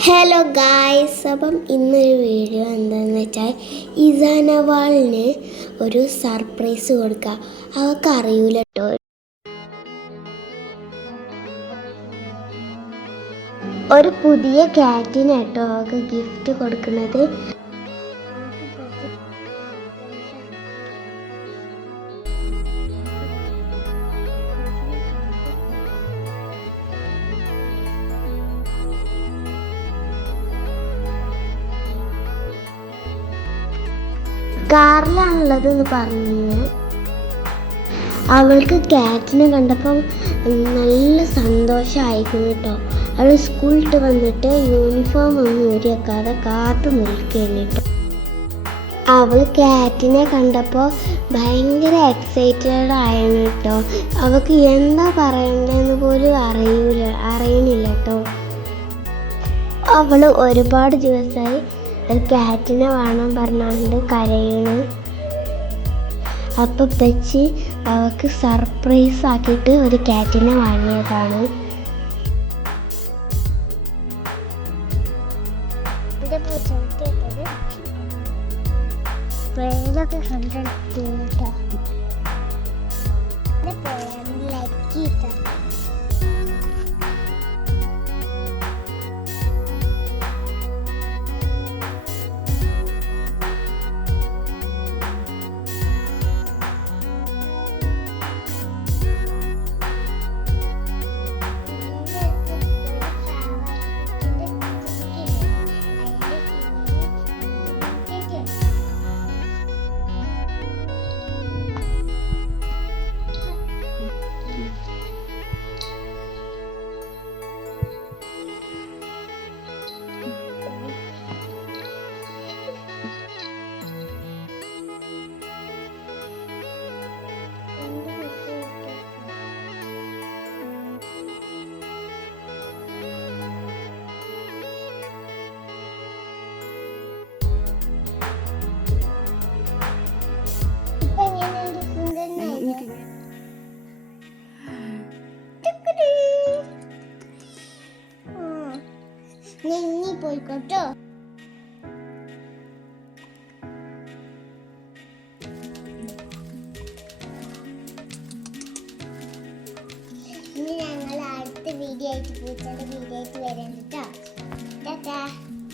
Hello guys, അപ്പം ഇന്നൊരു video എന്താണെന്ന് വെച്ചാൽ ഇസാനവാളിന് ഒരു സർപ്രൈസ് കൊടുക്കുക. അവൾക്ക് അറിയൂല കേട്ടോ. ഒരു പുതിയ ക്യാറ്റിന് കേട്ടോ അവൾക്ക് ഗിഫ്റ്റ് കൊടുക്കുന്നത്. കാറിലാണുള്ളതെന്ന് പറഞ്ഞു. അവൾക്ക് ക്യാറ്റിനെ കണ്ടപ്പം നല്ല സന്തോഷമായിരിക്കും കേട്ടോ. അവൾ സ്കൂളിട്ട് വന്നിട്ട് യൂണിഫോം ഒന്നും ഊരിയാക്കാതെ കാത്തു നിൽക്കുകയാണ് കേട്ടോ. അവൾ ക്യാറ്റിനെ കണ്ടപ്പോൾ ഭയങ്കര എക്സൈറ്റഡ് ആയിരുന്നു കേട്ടോ. അവൾക്ക് എന്താ പറയണ്ടതെന്ന് പോലും അറിയണില്ല കേട്ടോ. അവൾ ഒരുപാട് ദിവസമായി ഒരു ക്യാറ്റിനെ വേണം പറഞ്ഞുകൊണ്ട് കരയണ്. അപ്പം തെച്ചി അവൾക്ക് സർപ്രൈസ് ആക്കിയിട്ട് ഒരു ക്യാറ്റിനെ വാങ്ങിയതാണ്. പോയിക്കോട്ടോ. ഇനി ഞങ്ങൾ അടുത്ത വീഡിയോ ആയിട്ട് വരാം കേട്ടോ.